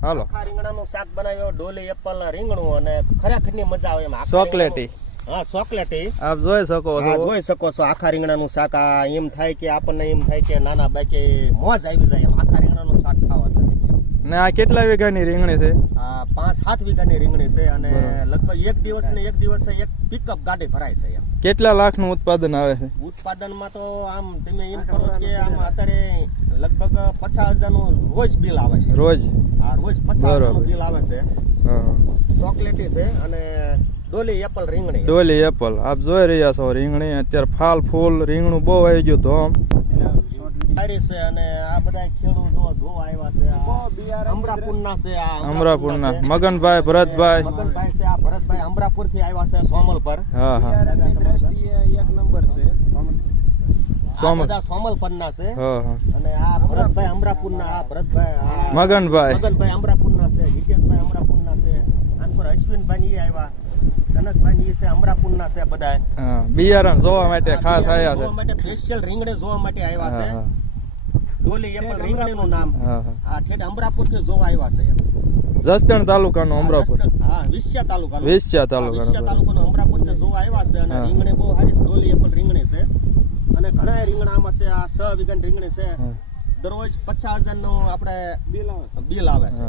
હાલો. આખા રીંગણાનું શાક બનાવ્યો ડોલી એપલ રીંગણું અને ખરેખરની મજા આવે એમ. ચોકલેટી હા ચોકલેટી આપ જોઈ શકો છો. જોઈ શકો છો. આખા રીંગણાનું શાક આ એમ થાય કે આપણને એમ થાય કે નાના બાકી મોજ આવી જાય એમ. આખા રીંગણાનું શાક ખાવા ને આ કેટલા વીઘાની રીંગણી છે? આ પાંચ સાત વીઘાની રીંગણી છે અને લગભગ એક દિવસ ને એક દિવસે એક પિકઅપ ગાડી ભરાય છે એમ. કેટલા લાખનું ઉત્પાદન આવે છે? ઉત્પાદનમાં તો આમ તમે એમ કરો કે આમ અત્યારે લગભગ પચાસ હજારનું રોજ બિલ આવે છે. રોજ? રોજ પચાસ બિલ આવે છે. ચોકલેટી છે અને ડોલી એપલ રીંગણી. ડોલી એપલ આપ જોઈ રહ્યા છો રીંગણી. અત્યારે ફાલ ફૂલ રીંગણું બહુ આવી ગયું ધોમ સારી છે અને આ બધા ખેડૂતો જોવા આવ્યા છે. અમરાપુરના છે આ અમરાપુરના મગનભાઈ ભરતભાઈ. મગનભાઈ છે આ ભરતભાઈ અમરાપુરથી આવ્યા છે સોમલ પર હા. હા આ સોમલ. બધા સોમલ છે. હા હા. અને આ ભરતભાઈ અમરાપુરના આ ભરતભાઈ મગનભાઈ. મગનભાઈ અમરાપુરના છે હિતેશભાઈ અમરાપુરના છે. આનપર અશ્વિનભાઈ ઈ આવ્યા કનકભાઈ છે અમરાપુરના છે બધા બિયારણ જોવા માટે ખાસ આવ્યા છે જોવા માટે સ્પેશિયલ રીંગણે જોવા માટે આવ્યા છે. ડોલી એપલ રીંગણીનું નામ. આ ઠેઠ અમરાપુરથી જોવા આવ્યા છે. જસદણ તાલુકાનું અમરાપુર. હા વિસ્યા તાલુકાનું. વિસ્યા તાલુકાનું. તાલુકાનું અમરાપુરથી જોવા આવ્યા છે અને હા. રીંગણી બહુ સારી છે ડોલી એપલ રીંગણી છે અને ઘણા રીંગણામાં છે આ સ વીઘન રીંગણી છે. દરરોજ પચાસ હજારનું આપણે બિલ આવે. છે.